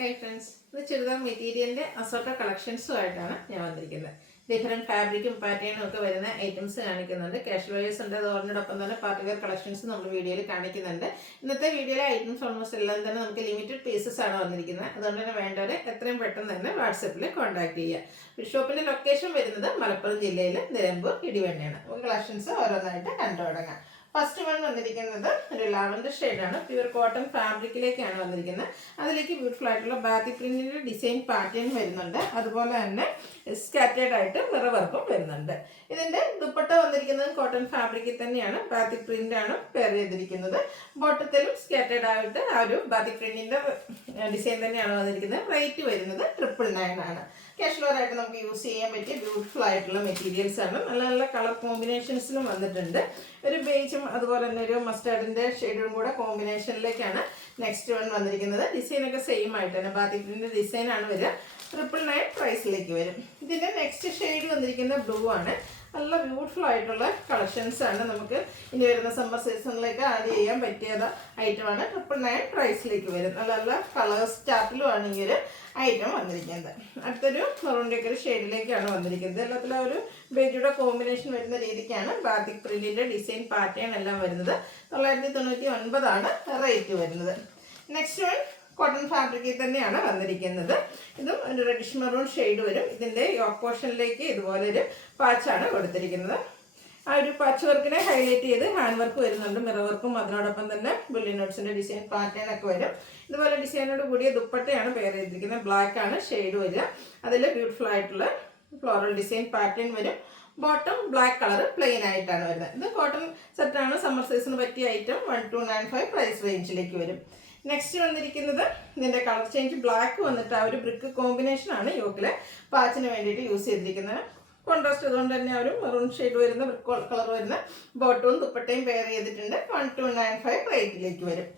Hi friends, this chudidar material assorted collections ആയിട്ടാണ് ഞാൻ വന്നിരിക്കുന്നത്. ഡിഫറെന്റ് ഫാബ്രിക്കും പാറ്റേണും ഒക്കെ വരുന്ന ഐറ്റംസ് കാണിക്കുന്നുണ്ട്. കാഷ്വൽ വെയേഴ്സ് ഉണ്ട്, അതോടൊപ്പം തന്നെ പാർട്ടി വെയർ കളക്ഷൻസ് നമ്മൾ വീഡിയോയിൽ കാണിക്കുന്നുണ്ട്. ഇന്നത്തെ വീഡിയോയിലെ ഐറ്റംസ് ഓൾമോസ്റ്റ് എല്ലാം തന്നെ നമുക്ക് ലിമിറ്റഡ് പീസസ് ആണ് വന്നിരിക്കുന്നത്. അതുകൊണ്ട് തന്നെ വേണ്ടവരെ എത്രയും പെട്ടെന്ന് തന്നെ വാട്സപ്പിൽ കോൺടാക്ട് ചെയ്യുക. ഷോപ്പിന്റെ ലൊക്കേഷൻ വരുന്നത് മലപ്പുറം ജില്ലയിലെ നിലമ്പൂർ ഇടിവണ്ണയാണ്. നമുക്ക് കളക്ഷൻസ് ഓരോന്നായിട്ട് കണ്ടു തുടങ്ങാം. ഫസ്റ്റ് വൺ വന്നിരിക്കുന്നത് ഒരു ലാവൻഡർ ഷെയ്ഡാണ്. പ്യൂർ കോട്ടൺ ഫാബ്രിക്കിലേക്കാണ് വന്നിരിക്കുന്നത്. അതിലേക്ക് ബ്യൂട്ടിഫുൾ ആയിട്ടുള്ള ബാത്തി പ്രിന്റിന്റെ ഡിസൈൻ പാറ്റേൺ വരുന്നുണ്ട്. അതുപോലെ തന്നെ സ്കാറ്റേഡ് ആയിട്ട് മിറർ വർക്കും വരുന്നുണ്ട്. ഇതിന്റെ ദുപ്പട്ട വന്നിരിക്കുന്നത് കോട്ടൺ ഫാബ്രിക്കിൽ തന്നെയാണ്. ബാത്തി പ്രിന്റ് ആണ് പെയർ ചെയ്തിരിക്കുന്നത്. ബോട്ടത്തിലും സ്കാറ്റേഡ് ആയിട്ട് ആ ഒരു ബാത്തി പ്രിന്റിന്റെ ഡിസൈൻ തന്നെയാണ് വന്നിരിക്കുന്നത്. റേറ്റ് വരുന്നത് 999 ആണ്. കാഷ്വൽ ആയിട്ട് നമുക്ക് യൂസ് ചെയ്യാൻ പറ്റിയ ബ്യൂട്ടിഫുൾ ആയിട്ടുള്ള മെറ്റീരിയൽസ് ആണ്. നല്ല നല്ല കളർ കോമ്പിനേഷൻസിലും വന്നിട്ടുണ്ട്. ഒരു ബേജും അതുപോലെ തന്നെ ഒരു മസ്റ്റാർഡിന്റെ ഷെയ്ഡും കൂടെ കോമ്പിനേഷനിലേക്കാണ് നെക്സ്റ്റ് വൺ വന്നിരിക്കുന്നത്. ഡിസൈനൊക്കെ സെയിം ആയിട്ട് തന്നെ ബാത്തി പ്രിന്റിന്റെ ഡിസൈൻ ആണ് വരിക. 999 പ്രൈസിലേക്ക് വരും. ഇതിന്റെ നെക്സ്റ്റ് ഷെയ്ഡ് വന്നിരിക്കുന്ന ബ്ലൂ ആണ്. നല്ല ബ്യൂട്ടിഫുൾ ആയിട്ടുള്ള കളക്ഷൻസ് ആണ്. നമുക്ക് ഇനി വരുന്ന സമ്മർ സീസണിലേക്ക് ആഡ് ചെയ്യാൻ പറ്റിയത് ഐറ്റമാണ്. 999 പ്രൈസിലേക്ക് വരും. നല്ല നല്ല കളേഴ്സ് ചാർട്ടിലുമാണ് ഈ ഒരു ഐറ്റം വന്നിരിക്കുന്നത്. അടുത്തൊരു മെറൂണിൻ്റെ ഒരു ഷെയ്ഡിലേക്കാണ് വന്നിരിക്കുന്നത്. എല്ലാത്തിലും ഒരു ബേജുടെ കോമ്പിനേഷൻ വരുന്ന രീതിക്കാണ് ബാത്തിക് പ്രിന്റിന്റെ ഡിസൈൻ പാറ്റേൺ എല്ലാം വരുന്നത്. 999 ആണ് റേറ്റ് വരുന്നത്. നെക്സ്റ്റ് വൺ കോട്ടൺ ഫാബ്രിക്കിൽ തന്നെയാണ് വന്നിരിക്കുന്നത്. ഇതും ഒരു റെഡിഷ് മെറൂൺ ഷെയ്ഡ് വരും. ഇതിന്റെ യോക്ക് പോർഷനിലേക്ക് ഇതുപോലെ ഒരു പാച്ചാണ് കൊടുത്തിരിക്കുന്നത്. ആ ഒരു പാച്ച് വർക്കിനെ ഹൈലൈറ്റ് ചെയ്ത് ഹാൻഡ് വർക്ക് വരുന്നുണ്ട്. മിറർ വർക്കും അതിനോടൊപ്പം തന്നെ ബുള്ളി നോട്ട്സിന്റെ ഡിസൈൻ പാറ്റേൺ ഒക്കെ വരും. ഇതുപോലെ ഡിസൈനോട് കൂടിയ ദുപ്പട്ടയാണ് പെയർ ചെയ്തിരിക്കുന്നത്. ബ്ലാക്ക് ആണ് ഷെയ്ഡ് വരിക. അതിൽ ബ്യൂട്ടിഫുൾ ആയിട്ടുള്ള ഫ്ലോറൽ ഡിസൈൻ പാറ്റേൺ വരും. ബോട്ടം ബ്ലാക്ക് കളർ പ്ലെയിൻ ആയിട്ടാണ് വരുന്നത്. ഇത് കോട്ടൺ സെറ്റാണ്. സമ്മർ സീസണിന് പറ്റിയ ഐറ്റം. 1295 പ്രൈസ് റേഞ്ചിലേക്ക് വരും. നെക്സ്റ്റ് വന്നിരിക്കുന്നത് ഇതിന്റെ കളർ ചേഞ്ച് ബ്ലാക്ക് വന്നിട്ട് ആ ഒരു ബ്രിക്ക് കോമ്പിനേഷൻ ആണ് യോക്കിലെ പാച്ചിന് വേണ്ടിയിട്ട് യൂസ് ചെയ്തിരിക്കുന്നത്. കോൺട്രാസ്റ്റ് അതുകൊണ്ട് തന്നെ ഒരു മെറൂൺ ഷെയ്ഡ് വരുന്ന ബ്രിക്ക് കളർ വരുന്ന ബോട്ടവും ദുപ്പട്ടയും പെയർ ചെയ്തിട്ടുണ്ട്. 1295 റേറ്റിലേക്ക് വരും.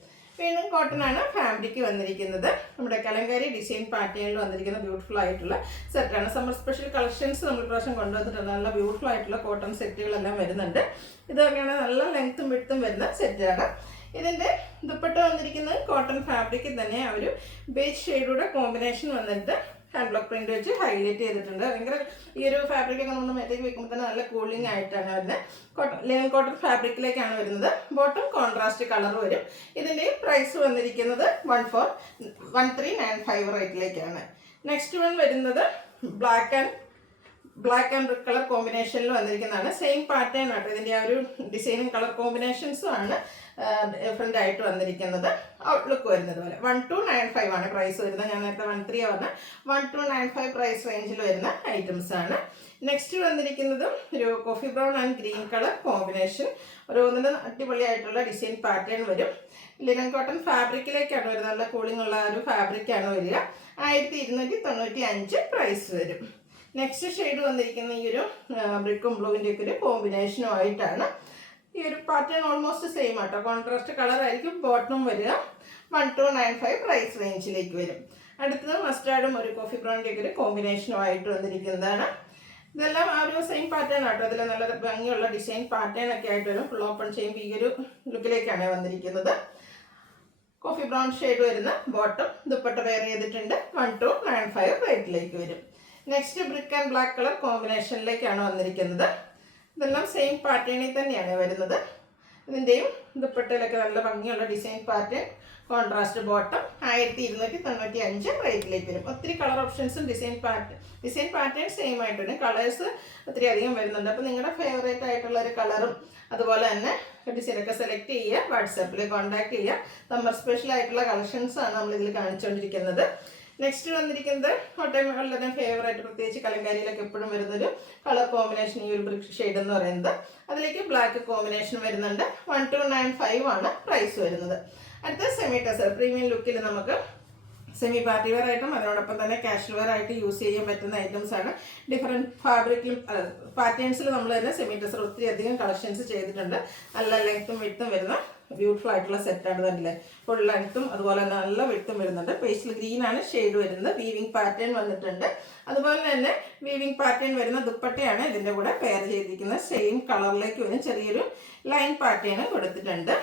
വീണ്ടും കോട്ടൺ ആണ് ഫാബ്രിക് വന്നിരിക്കുന്നത്. നമ്മുടെ കലങ്കാരി ഡിസൈൻ പാറ്റേണിൽ വന്നിരിക്കുന്ന ബ്യൂട്ടിഫുൾ ആയിട്ടുള്ള സെറ്റാണ്. സമ്മർ സ്പെഷ്യൽ കളക്ഷൻസ് നമ്മൾ പ്രാവശ്യം കൊണ്ടുവന്നിട്ടുണ്ട്. നല്ല ബ്യൂട്ടിഫുൾ ആയിട്ടുള്ള കോട്ടൺ സെറ്റുകളെല്ലാം വരുന്നുണ്ട്. ഇതൊക്കെയാണ് നല്ല ലെങ്ത്തും വിഡ്ത്തും വരുന്ന സെറ്റാണ്. ഇതിന്റെ ദുപ്പട്ട വന്നിരിക്കുന്നത് കോട്ടൺ ഫാബ്രിക്കിൽ തന്നെ ഒരു ബേജ് ഷെയ്ഡൂടെ കോമ്പിനേഷൻ വന്നിട്ട് ഹാൻഡ് ബ്ലോക്ക് പ്രിന്റ് വെച്ച് ഹൈലൈറ്റ് ചെയ്തിട്ടുണ്ട്. ഭയങ്കര ഈ ഒരു ഫാബ്രിക് ഒക്കെ നമ്മൾ മേത്തേക്ക് വെക്കുമ്പോൾ തന്നെ നല്ല കൂളിംഗ് ആയിട്ടാണ് വരുന്നത്. ലിനൻ കോട്ടൺ ഫാബ്രിക്കിലേക്കാണ് വരുന്നത്. ബോട്ടം കോൺട്രാസ്റ്റ് കളർ വരും. ഇതിന്റെ പ്രൈസ് വന്നിരിക്കുന്നത് 1395 റേറ്റിലേക്കാണ്. നെക്സ്റ്റ് വൺ വരുന്നത് ബ്ലാക്ക് ആൻഡ് ബ്രിക്ക് കളർ കോമ്പിനേഷനിൽ വന്നിരിക്കുന്നതാണ്. സെയിം പാറ്റേൺ ആട്ടോ. ഇതിന്റെ ആ ഒരു ഡിസൈനും കളർ കോമ്പിനേഷൻസും ആണ് ഡിഫറെൻ്റ് ആയിട്ട് വന്നിരിക്കുന്നത്. ഔട്ട്ലുക്ക് വരുന്നത് പോലെ 1295 ആണ് പ്രൈസ് വരുന്നത്. ഞാൻ നേരത്തെ 13 പറഞ്ഞ 1295 പ്രൈസ് റേഞ്ചിൽ വരുന്ന ഐറ്റംസ് ആണ്. നെക്സ്റ്റ് വന്നിരിക്കുന്നത് ഒരു coffee brown and green colour combination. ഓരോന്നിൻ്റെ അടിപൊളിയായിട്ടുള്ള ഡിസൈൻ പാറ്റേൺ വരും. ലിനൻ കോട്ടൺ ഫാബ്രിക്കിലേക്കാണ് വരുന്നത്. നല്ല കൂളിംഗ് ഉള്ള ഒരു ഫാബ്രിക്കാണ് വരിക. 1295 പ്രൈസ് വരും. നെക്സ്റ്റ് ഷെയ്ഡ് വന്നിരിക്കുന്ന ഈ ഒരു ബ്രിക്കും ബ്ലൂവിൻ്റെ ഒക്കെ ഒരു കോമ്പിനേഷനും ആയിട്ടാണ്. ഈ ഒരു പാറ്റേൺ ഓൾമോസ്റ്റ് സെയിം ആട്ടോ. കോൺട്രാസ്റ്റ് കളർ ആയിരിക്കും ബോട്ടം വരിക. 1295 പ്രൈസ് റേഞ്ചിലേക്ക് വരും. അടുത്തത് മസ്റ്റാർഡും ഒരു കോഫി ബ്രൗണിൻ്റെ ഒക്കെ ഒരു കോമ്പിനേഷനും ആയിട്ട് വന്നിരിക്കുന്നതാണ്. ഇതെല്ലാം ആ ഒരു സെയിം പാറ്റേൺ ആട്ടോ. അതിൽ നല്ല ഭംഗിയുള്ള ഡിസൈൻ പാറ്റേൺ ഒക്കെ ആയിട്ട് വരും. ഫുൾ ഓപ്പൺ ചെയ്യുമ്പോൾ ഈ ഒരു ലുക്കിലേക്കാണ് വന്നിരിക്കുന്നത്. കോഫി ബ്രൗൺ ഷെയ്ഡ് വരുന്ന ബോട്ടം ദുപ്പട്ട വെയർ ചെയ്തിട്ടുണ്ട്. 1295 റേറ്റിലേക്ക് വരും. Next brick and black colour കോമ്പിനേഷനിലേക്കാണ് വന്നിരിക്കുന്നത്. ഇതെല്ലാം സെയിം പാറ്റേണിൽ തന്നെയാണ് വരുന്നത്. ഇതിൻ്റെയും ദുപ്പട്ടയിലൊക്കെ നല്ല ഭംഗിയുള്ള ഡിസൈൻ പാറ്റേൺ. Contrast bottom. 1295 റേറ്റിലേക്ക് വരും. ഒത്തിരി കളർ ഓപ്ഷൻസും ഡിസൈൻ പാറ്റേൺ സെയിം ആയിട്ട് വരും. കളേഴ്സ് ഒത്തിരി അധികം വരുന്നുണ്ട്. അപ്പോൾ നിങ്ങളുടെ ഫേവറേറ്റ് ആയിട്ടുള്ള ഒരു കളറും അതുപോലെ തന്നെ ഡിസൈനൊക്കെ സെലക്ട് ചെയ്യുക. വാട്സാപ്പിൽ കോൺടാക്ട് ചെയ്യുക. സമ്മർ സ്പെഷ്യൽ ആയിട്ടുള്ള കളക്ഷൻസ് ആണ് നമ്മളിതിൽ കാണിച്ചുകൊണ്ടിരിക്കുന്നത്. നെക്സ്റ്റ് വന്നിരിക്കുന്നത് വളരെ ഫേവറേറ്റ്, പ്രത്യേകിച്ച് കലങ്കാരിയിലൊക്കെ എപ്പോഴും വരുന്നൊരു കളർ കോമ്പിനേഷൻ ഈ ഒരു ബ്രിക്ക് ഷെയ്ഡ് എന്ന് പറയുന്നത്. അതിലേക്ക് ബ്ലാക്ക് കോമ്പിനേഷൻ വരുന്നുണ്ട്. 1295 ആണ് പ്രൈസ് വരുന്നത്. അടുത്ത സെമി ടെസർ പ്രീമിയം ലുക്കിൽ നമുക്ക് സെമി പാർട്ടി വെയർ ആയിട്ടും അതിനോടൊപ്പം തന്നെ കാഷ്വൽ വെയർ ആയിട്ട് യൂസ് ചെയ്യാൻ പറ്റുന്ന ഐറ്റംസ് ആണ്. ഡിഫറെൻറ്റ് ഫാബ്രിക്കിലും പാറ്റേൺസിൽ നമ്മൾ തന്നെ സെമി ടെസർ ഒത്തിരി അധികം കളക്ഷൻസ് ചെയ്തിട്ടുണ്ട്. നല്ല ലെങ്ത്തും വിഡ്ത്തും വരുന്ന ബ്യൂട്ടിഫുൾ ആയിട്ടുള്ള സെറ്റാണ് തന്നെ. ഫുൾ ലെങ്ത്തും അതുപോലെ തന്നെ നല്ല വിഡ്ത്തും വരുന്നുണ്ട്. പേസ്റ്റൽ ഗ്രീൻ ആണ് ഷെയ്ഡ് വരുന്നത്. വീവിംഗ് പാറ്റേൺ വന്നിട്ടുണ്ട്. അതുപോലെ തന്നെ വീവിംഗ് പാറ്റേൺ വരുന്ന ദുപ്പട്ടയാണ് ഇതിൻ്റെ കൂടെ പെയർ ചെയ്തിരിക്കുന്നത്. സെയിം കളറിലേക്ക് വരും. ചെറിയൊരു ലൈൻ പാറ്റേൺ കൊടുത്തിട്ടുണ്ട്.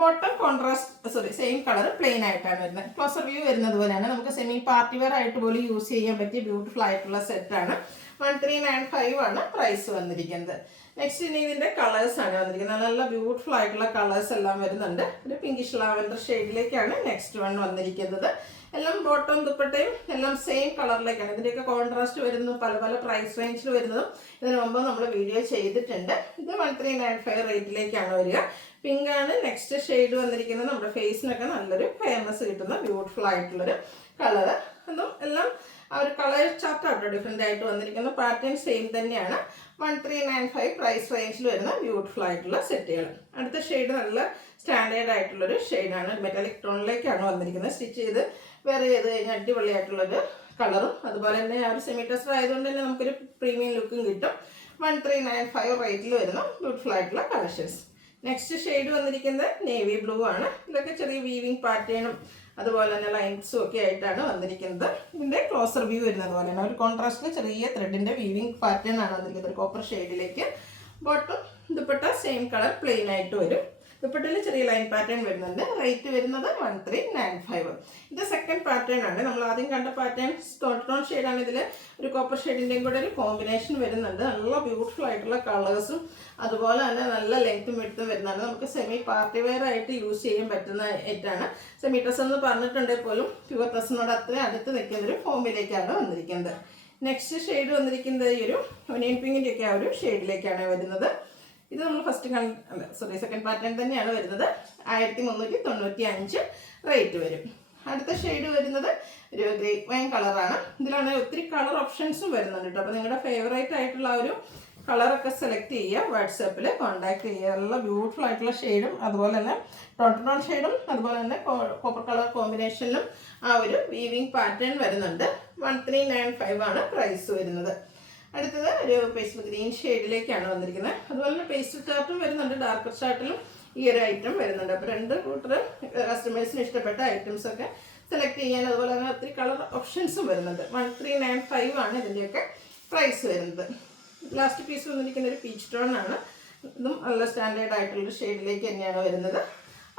Bottom contrast same colour plain ആയിട്ടാണ് വരുന്നത്. ക്ലോസർ വ്യൂ വരുന്നത് പോലെയാണ്. നമുക്ക് സെമി പാർട്ടി വെയർ ആയിട്ട് പോലും യൂസ് ചെയ്യാൻ പറ്റിയ ബ്യൂട്ടിഫുൾ ആയിട്ടുള്ള സെറ്റാണ്. 1395 ആണ് പ്രൈസ് വന്നിരിക്കുന്നത്. നെക്സ്റ്റ് ഇനി ഇതിൻ്റെ കളേഴ്സാണ് വന്നിരിക്കുന്നത്. നല്ല ബ്യൂട്ടിഫുൾ ആയിട്ടുള്ള കളേഴ്സ് എല്ലാം വരുന്നുണ്ട്. ഒരു പിങ്കിഷ് ലാവൻഡർ ഷെയ്ഡിലേക്കാണ് നെക്സ്റ്റ് വൺ വന്നിരിക്കുന്നത്. എല്ലാം ബോട്ടം ദുപ്പട്ടയും എല്ലാം സെയിം കളറിലേക്കാണ്. ഇതിൻ്റെയൊക്കെ കോൺട്രാസ്റ്റ് വരുന്നതും പല പല പ്രൈസ് റേഞ്ചിൽ വരുന്നതും ഇതിനു മുമ്പ് നമ്മൾ വീഡിയോ ചെയ്തിട്ടുണ്ട്. ഇത് 1395 റേറ്റിലേക്കാണ് വരിക. പിങ്ക് ആണ് നെക്സ്റ്റ് ഷെയ്ഡ് വന്നിരിക്കുന്നത്. നമ്മുടെ ഫേസിനൊക്കെ നല്ലൊരു ഫെയർനെസ് കിട്ടുന്ന ബ്യൂട്ടിഫുൾ ആയിട്ടുള്ളൊരു കളറ്. അതും എല്ലാം ആ ഒരു കളർ ചാർട്ടാട്ടോ ഡിഫറെൻ്റ് ആയിട്ട് വന്നിരിക്കുന്ന. പാറ്റേൺ സെയിം തന്നെയാണ്. 1395 പ്രൈസ് റേഞ്ചിൽ വരുന്ന ബ്യൂട്ടിഫുൾ ആയിട്ടുള്ള സെറ്റുകൾ. അടുത്ത ഷെയ്ഡ് നല്ല സ്റ്റാൻഡേർഡ് ആയിട്ടുള്ളൊരു ഷെയ്ഡാണ്. മെറ്റാലിക് ടോണിലേക്കാണ് വന്നിരിക്കുന്നത്. സ്റ്റിച്ച് ചെയ്ത് വേറെ ചെയ്ത് കഴിഞ്ഞാൽ അടിപൊളിയായിട്ടുള്ളൊരു കളറും അതുപോലെ തന്നെ ആ ഒരു സെമി ടെസ്റ്റർ ആയതുകൊണ്ട് തന്നെ നമുക്കൊരു പ്രീമിയം ലുക്കും കിട്ടും. 1395 റേറ്റിൽ വരുന്ന ബ്യൂട്ടിഫുൾ ആയിട്ടുള്ള കളക്ഷൻസ്. നെക്സ്റ്റ് ഷെയ്ഡ് വന്നിരിക്കുന്നത് നേവി ബ്ലൂ ആണ്. ഇതൊക്കെ ചെറിയ വീവിങ് പാറ്റേണും അതുപോലെ തന്നെ ലൈൻസും ഒക്കെ ആയിട്ടാണ് വന്നിരിക്കുന്നത്. ഇതിൻ്റെ ക്ലോസർ വ്യൂ വരുന്നത് പോലെ തന്നെ ഒരു കോൺട്രാസ്റ്റിൽ ചെറിയ ത്രെഡിൻ്റെ വീവിങ് പാറ്റേൺ ആണ് വന്നിരിക്കുന്നത്. ഒരു കോപ്പർ ഷെയ്ഡിലേക്ക്. Bottom dupatta same colour plain ആയിട്ട് വരും. ദുപ്പട്ടയിൽ ചെറിയ ലൈൻ പാറ്റേൺ വരുന്നുണ്ട്. റേറ്റ് വരുന്നത് 1395. ഇത് സെക്കൻഡ് പാറ്റേൺ ആണ്. നമ്മൾ ആദ്യം കണ്ട പാറ്റേൺ ടോൺ ഷെയ്ഡാണ്. ഇതിൽ ഒരു കോപ്പർ ഷെയ്ഡിൻ്റെയും കൂടെ ഒരു കോമ്പിനേഷൻ വരുന്നുണ്ട്. നല്ല ബ്യൂട്ടിഫുൾ ആയിട്ടുള്ള കളേഴ്സും അതുപോലെ തന്നെ നല്ല ലെങ്ത്തും എടുത്തും വരുന്നതാണ്. നമുക്ക് സെമി പാർട്ടി വെയർ ആയിട്ട് യൂസ് ചെയ്യാൻ പറ്റുന്ന ഐറ്റാണ്. സെമി ഡ്രസ് എന്ന് പറഞ്ഞിട്ടുണ്ടെങ്കിൽ പോലും പ്യുവർ ഡ്രസ്സിനോട് അത്രയും അടുത്ത് നിൽക്കുന്നൊരു ഫോമിലേക്കാണ് വന്നിരിക്കുന്നത്. നെക്സ്റ്റ് ഷെയ്ഡ് വന്നിരിക്കുന്നത് ഈ ഒരു ഒനിയൻ പിങ്കിൻ്റെ ഒക്കെ ആ ഒരു ഷെയ്ഡിലേക്കാണ് വരുന്നത്. ഇത് നമ്മൾ സെക്കൻഡ് പാറ്റേൺ തന്നെയാണ് വരുന്നത്. 1395 റേറ്റ് വരും. അടുത്ത ഷെയ്ഡ് വരുന്നത് ഒരു ഗ്രേപ്പ് വൈൻ കളറാണ്. ഇതിലാണ് ഒത്തിരി കളർ ഓപ്ഷൻസും വരുന്നുണ്ട് കേട്ടോ. അപ്പോൾ നിങ്ങളുടെ ഫേവറേറ്റ് ആയിട്ടുള്ള ആ ഒരു കളറൊക്കെ സെലക്ട് ചെയ്യുക. വാട്സാപ്പിൽ കോൺടാക്ട് ചെയ്യുക. നല്ല ബ്യൂട്ടിഫുൾ ആയിട്ടുള്ള ഷെയ്ഡും അതുപോലെ തന്നെ ടോൺ ഷെയ്ഡും അതുപോലെ തന്നെ കോപ്പർ കളർ കോമ്പിനേഷനിലും ആ ഒരു വീവിങ് പാറ്റേൺ വരുന്നുണ്ട്. 1395 ആണ് പ്രൈസ് വരുന്നത്. അടുത്തത് ഒരു പേസ്റ്റൽ ഗ്രീൻ ഷെയ്ഡിലേക്കാണ് വന്നിരിക്കുന്നത്. അതുപോലെ തന്നെ പേസ്റ്റൽ ചാർട്ടും വരുന്നുണ്ട്. ഡാർക്കർ ചാർട്ടിലും ഈ ഒരു ഐറ്റം വരുന്നുണ്ട്. അപ്പോൾ രണ്ട് കൂട്ടർ കസ്റ്റമേഴ്സിന് ഇഷ്ടപ്പെട്ട ഐറ്റംസ് ഒക്കെ സെലക്ട് ചെയ്യാൻ അതുപോലെ തന്നെ ഒത്തിരി കളർ ഓപ്ഷൻസും വരുന്നുണ്ട്. 1395 ആണ് ഇതിൻ്റെയൊക്കെ പ്രൈസ് വരുന്നത്. ലാസ്റ്റ് പീസ് വന്നിരിക്കുന്ന ഒരു പീച്ച് ടോൺ ആണ്. ഇതും നല്ല സ്റ്റാൻഡേർഡ് ആയിട്ടുള്ളൊരു ഷെയ്ഡിലേക്ക് തന്നെയാണ് വരുന്നത്.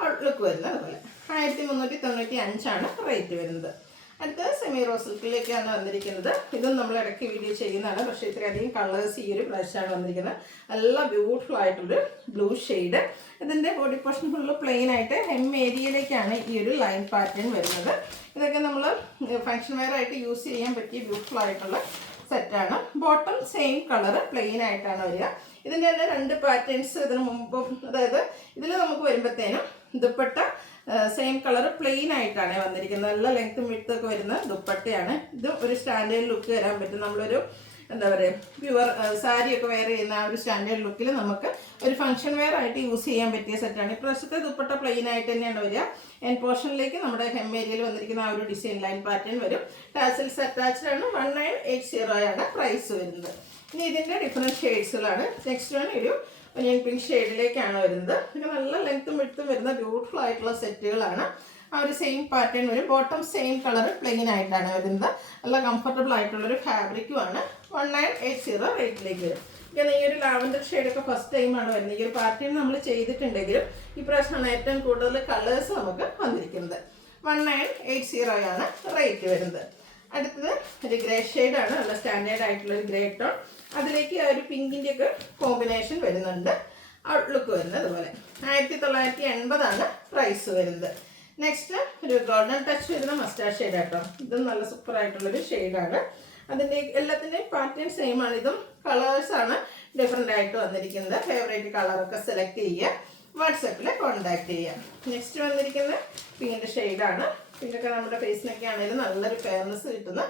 ഔട്ട്ലുക്ക് വരുന്നത് അതുപോലെ 1395 ആണ് റേറ്റ് വരുന്നത്. അടുത്ത സെമി റോസ് സിൽക്കിലേക്കാണ് വന്നിരിക്കുന്നത്. ഇതും നമ്മൾ ഇടയ്ക്ക് വീഡിയോ ചെയ്യുന്നതാണ്. പക്ഷേ ഇത്രയധികം കളേഴ്സ് ഈ ഒരു പ്രാവശ്യമാണ് വന്നിരിക്കുന്നത്. നല്ല ബ്യൂട്ടിഫുൾ ആയിട്ടുള്ളൊരു ബ്ലൂ ഷെയ്ഡ്. ഇതിൻ്റെ ബോഡി പോർഷൻ ഫുള്ള് പ്ലെയിൻ ആയിട്ട് ഹെം ഏരിയയിലേക്കാണ് ഈ ഒരു ലൈൻ പാറ്റേൺ വരുന്നത്. ഇതൊക്കെ നമ്മൾ ഫങ്ഷൻ വെയർ ആയിട്ട് യൂസ് ചെയ്യാൻ പറ്റിയ ബ്യൂട്ടിഫുൾ ആയിട്ടുള്ള സെറ്റാണ്. ബോട്ടം സെയിം കളർ പ്ലെയിൻ ആയിട്ടാണ് വരിക. ഇതിൻ്റെ തന്നെ രണ്ട് പാറ്റേൺസ് ഇതിന് മുമ്പും, അതായത് ഇതിൽ നമുക്ക് വരുമ്പോഴത്തേനും ദുപ്പട്ട സെയിം കളർ പ്ലെയിൻ ആയിട്ടാണ് വന്നിരിക്കുന്നത്. നല്ല ലെങ്ത്തും വിഡ്ത്തും വരുന്ന ദുപ്പട്ടയാണ്. ഇത് ഒരു സ്റ്റാൻഡേർഡ് ലുക്ക് തരാൻ പറ്റും. നമ്മളൊരു എന്താ പറയുക പ്യുവർ സാരിയൊക്കെ വെയർ ചെയ്യുന്ന ആ ഒരു സ്റ്റാൻഡേർഡ് ലുക്കിൽ നമുക്ക് ഒരു ഫംഗ്ഷൻ വെയർ ആയിട്ട് യൂസ് ചെയ്യാൻ പറ്റിയ സെറ്റാണ്. ഇപ്രാവശ്യത്തെ ദുപ്പട്ട പ്ലെയിൻ ആയിട്ട് തന്നെയാണ് വരിക. എൻ പോർഷനിലേക്ക് നമ്മുടെ ഹെം ഏരിയയിൽ വന്നിരിക്കുന്ന ആ ഒരു ഡിസൈൻ ലൈൻ പാറ്റേൺ വരും. ടാസൽസ് അറ്റാച്ച്ഡ് ആണ്. 1980 ആണ് പ്രൈസ് വരുന്നത്. ഇനി ഇതിൻ്റെ ഡിഫറെൻറ്റ് ഷെയ്ഡ്സുകളാണ്. നെക്സ്റ്റ് വൺ ഒരു ഒനിയൻ പിങ്ക് ഷെയ്ഡിലേക്കാണ് വരുന്നത്. ഇതൊക്കെ നല്ല ലെങ്ത്തും വിഡ്ത്തും വരുന്ന ബ്യൂട്ടിഫുൾ ആയിട്ടുള്ള സെറ്റുകളാണ്. ആ ഒരു സെയിം പാറ്റേൺ വരും. ബോട്ടം സെയിം കളർ പ്ലെയിൻ ആയിട്ടാണ് വരുന്നത്. നല്ല കംഫർട്ടബിൾ ആയിട്ടുള്ളൊരു ഫാബ്രിക്കുമാണ്. 1980 റേറ്റിലേക്ക് വരും. ഇങ്ങനെ ഈ ഒരു ലാവൻഡർ ഷെയ്ഡൊക്കെ ഫസ്റ്റ് ടൈമാണ് വരുന്നത്. ഈ ഒരു പാറ്റേൺ നമ്മൾ ചെയ്തിട്ടുണ്ടെങ്കിലും ഇപ്രാവശ്യമാണ് ഏറ്റവും കൂടുതൽ കളേഴ്സ് നമുക്ക് വന്നിരിക്കുന്നത്. 1980 ആണ് റേറ്റ് വരുന്നത്. അടുത്തത് ഒരു ഗ്രേ ഷെയ്ഡാണ്. നല്ല സ്റ്റാൻഡേർഡ് ആയിട്ടുള്ളൊരു ഗ്രേ ടോൺ. അതിലേക്ക് ആ ഒരു പിങ്കിൻ്റെ ഒക്കെ കോമ്പിനേഷൻ വരുന്നുണ്ട്. ഔട്ട്ലുക്ക് വരുന്നത് അതുപോലെ 1980 ആണ് പ്രൈസ് വരുന്നത്. നെക്സ്റ്റ് ഒരു ഗോൾഡൻ ടച്ച് വരുന്ന മസ്റ്റാർഡ് ഷെയ്ഡ് ആട്ടോ. ഇതും നല്ല സൂപ്പർ ആയിട്ടുള്ളൊരു ഷെയ്ഡാണ്. അതിൻ്റെ എല്ലാത്തിൻ്റെയും പാറ്റേൺ സെയിം ആണ്. ഇതും കളേഴ്സാണ് ഡിഫറെൻ്റ് ആയിട്ട് വന്നിരിക്കുന്നത്. ഫേവറേറ്റ് കളറൊക്കെ സെലക്ട് ചെയ്യുക. വാട്സാപ്പിൽ കോൺടാക്ട് ചെയ്യുക. നെക്സ്റ്റ് വന്നിരിക്കുന്നത് പിങ്കിൻ്റെ ഷെയ്ഡാണ്. പിന്നൊക്കെ നമ്മുടെ ഫേസിനൊക്കെ ആണെങ്കിലും നല്ലൊരു ഫെയർനെസ് കിട്ടുന്ന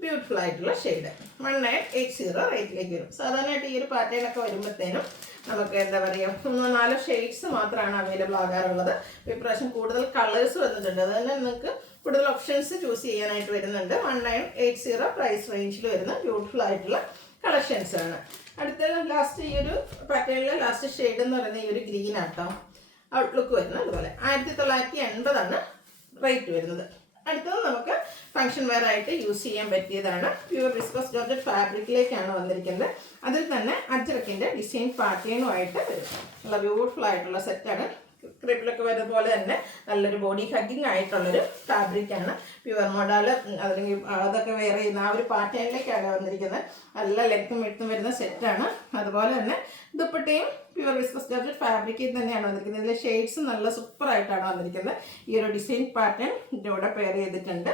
ബ്യൂട്ടിഫുൾ ആയിട്ടുള്ള ഷെയ്ഡ്. 1980 റേറ്റിലേക്ക് വരും. സാധാരണയായിട്ട് ഈ ഒരു പാറ്റേൺ ഒക്കെ വരുമ്പോഴത്തേനും നമുക്ക് എന്താ പറയുക 3-4 ഷെയ്ഡ്സ് മാത്രമാണ് അവൈലബിൾ ആകാറുള്ളത്. ഇപ്രാവശ്യം കൂടുതൽ കളേഴ്സ് വന്നിട്ടുണ്ട്. അത് തന്നെ നിങ്ങൾക്ക് കൂടുതൽ ഓപ്ഷൻസ് ചൂസ് ചെയ്യാനായിട്ട് വരുന്നുണ്ട്. 1980 പ്രൈസ് റേഞ്ചിൽ വരുന്ന ബ്യൂട്ടിഫുൾ ആയിട്ടുള്ള കളക്ഷൻസ് ആണ്. അടുത്ത ലാസ്റ്റ് ഈ ഒരു പാറ്റേണിലെ ലാസ്റ്റ് ഷെയ്ഡ് എന്ന് പറയുന്നത് ഈ ഒരു ഗ്രീൻ ആട്ടോ. ഔട്ട്ലുക്ക് വരുന്നത് അതുപോലെ 1980 ആണ് റേറ്റ് വരുന്നത്. അടുത്തത് നമുക്ക് ഫംഗ്ഷൻ വെയർ ആയിട്ട് യൂസ് ചെയ്യാൻ പറ്റിയതാണ്. പ്യൂർ വിസ്കോസ് ജോർജറ്റ് ഫാബ്രിക്കിലേക്കാണ് വന്നിരിക്കുന്നത്. അതിൽ തന്നെ അജ്രക്കിൻ്റെ ഡിസൈൻ പാറ്റേണുമായിട്ട് വരും. നല്ല ബ്യൂട്ടിഫുൾ ആയിട്ടുള്ള സെറ്റാണ്. ക്രിപ്പിലൊക്കെ വരുന്ന പോലെ തന്നെ നല്ലൊരു ബോഡി ഹഗ്ഗിങ് ആയിട്ടുള്ളൊരു ഫാബ്രിക്കാണ്. പ്യുവർ മോഡൽ അല്ലെങ്കിൽ അതൊക്കെ വെയർ ചെയ്യുന്ന ആ ഒരു പാറ്റേണിലേക്കാണ് വന്നിരിക്കുന്നത്. നല്ല ലെങ്ത്തും വിഡ്ത്തും വരുന്ന സെറ്റാണ്. അതുപോലെ തന്നെ ദുപ്പട്ടയും പ്യുവർ വിസ്കോസ് ജോർജറ്റ് ഫാബ്രിക്കിൽ തന്നെയാണ് വന്നിരിക്കുന്നത്. ഇതിലെ ഷെയ്ഡ്സ് നല്ല സൂപ്പറായിട്ടാണ് വന്നിരിക്കുന്നത്. ഈ ഒരു ഡിസൈൻ പാറ്റേൺ ഇതിൻ്റെ കൂടെ പെയർ ചെയ്തിട്ടുണ്ട്.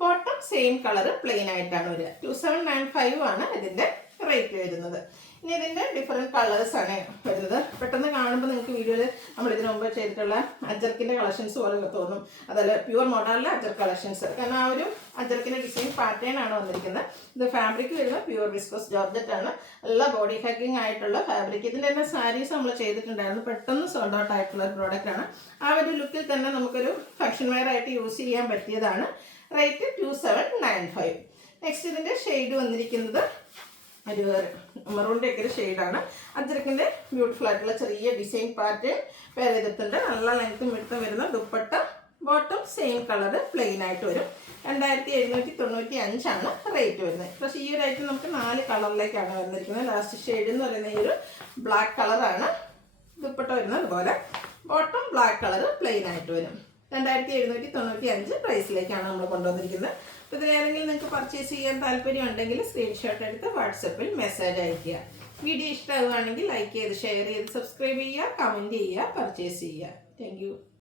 ബോട്ടം സെയിം കളർ പ്ലെയിൻ ആയിട്ടാണ് വരിക. 2795 ആണ് ഇതിൻ്റെ റേറ്റ് വരുന്നത്. ഇനി ഇതിൻ്റെ ഡിഫറെൻറ്റ് കളേഴ്സാണ് വരുന്നത്. പെട്ടെന്ന് കാണുമ്പോൾ നിങ്ങൾക്ക് വീഡിയോയിൽ നമ്മൾ ഇതിനു മുമ്പ് ചെയ്തിട്ടുള്ള അജർക്കിൻ്റെ കളക്ഷൻസ് പോലെ തോന്നും. അതല്ല പ്യുവർ മോഡലിലെ അജർ കളക്ഷൻസ്, കാരണം ആ ഒരു അജർക്കിൻ്റെ ഡിസൈൻ പാറ്റേൺ ആണ് വന്നിരിക്കുന്നത്. ഇത് ഫാബ്രിക് വരുന്നത് പ്യുവർ വിസ്കോസ് ജോർജറ്റ് ആണ്. നല്ല ബോഡി ഹഗ്ഗിങ് ആയിട്ടുള്ള ഫാബ്രിക്. ഇതിൻ്റെ തന്നെ സാരീസ് നമ്മൾ ചെയ്തിട്ടുണ്ടായിരുന്നു. പെട്ടെന്ന് സോൾഡ് ഔട്ട് ആയിട്ടുള്ള ഒരു പ്രോഡക്റ്റാണ്. ആ ഒരു ലുക്കിൽ തന്നെ നമുക്കൊരു ഫംഗ്ഷൻ വെയർ ആയിട്ട് യൂസ് ചെയ്യാൻ പറ്റിയതാണ്. റേറ്റ് 2795. നെക്സ്റ്റ് ഇതിൻ്റെ ഷെയ്ഡ് വന്നിരിക്കുന്നത് ഒരു മെറൂണിൻ്റെ ഒക്കെ ഒരു ഷെയ്ഡാണ്. അജ്രക്കിൻ്റെ ബ്യൂട്ടിഫുൾ ആയിട്ടുള്ള ചെറിയ ഡിസൈൻ പാറ്റേൺ പെയർ ചെയ്തിട്ടുണ്ട്. നല്ല ലെങ്ത്തും വിഡ്ത്തും വരുന്ന dupatta. Bottom same colour plain ആയിട്ട് വരും. 2795 ആണ് റേറ്റ് വരുന്നത്. പക്ഷേ ഈ ഒരു ഐറ്റം നമുക്ക് 4 കളറിലേക്കാണ് വന്നിരിക്കുന്നത്. ലാസ്റ്റ് ഷെയ്ഡ് എന്ന് പറയുന്ന ഈ ഒരു ബ്ലാക്ക് കളറാണ്. ദുപ്പട്ട വരുന്നത് അതുപോലെ. ബോട്ടം ബ്ലാക്ക് കളർ പ്ലെയിൻ ആയിട്ട് വരും. 2795 പ്രൈസിലേക്കാണ് നമ്മൾ കൊണ്ടുവന്നിരിക്കുന്നത്. അപ്പോൾ ഇതിലേതെങ്കിലും നിങ്ങൾക്ക് പർച്ചേസ് ചെയ്യാൻ താല്പര്യം ഉണ്ടെങ്കിൽ സ്ക്രീൻഷോട്ട് എടുത്ത് വാട്സപ്പിൽ മെസ്സേജ് അയയ്ക്കുക. വീഡിയോ ഇഷ്ടമാവുകയാണെങ്കിൽ ലൈക്ക് ചെയ്ത് ഷെയർ ചെയ്ത് സബ്സ്ക്രൈബ് ചെയ്യുക, കമൻറ്റ് ചെയ്യുക, പർച്ചേസ് ചെയ്യുക. Thank you.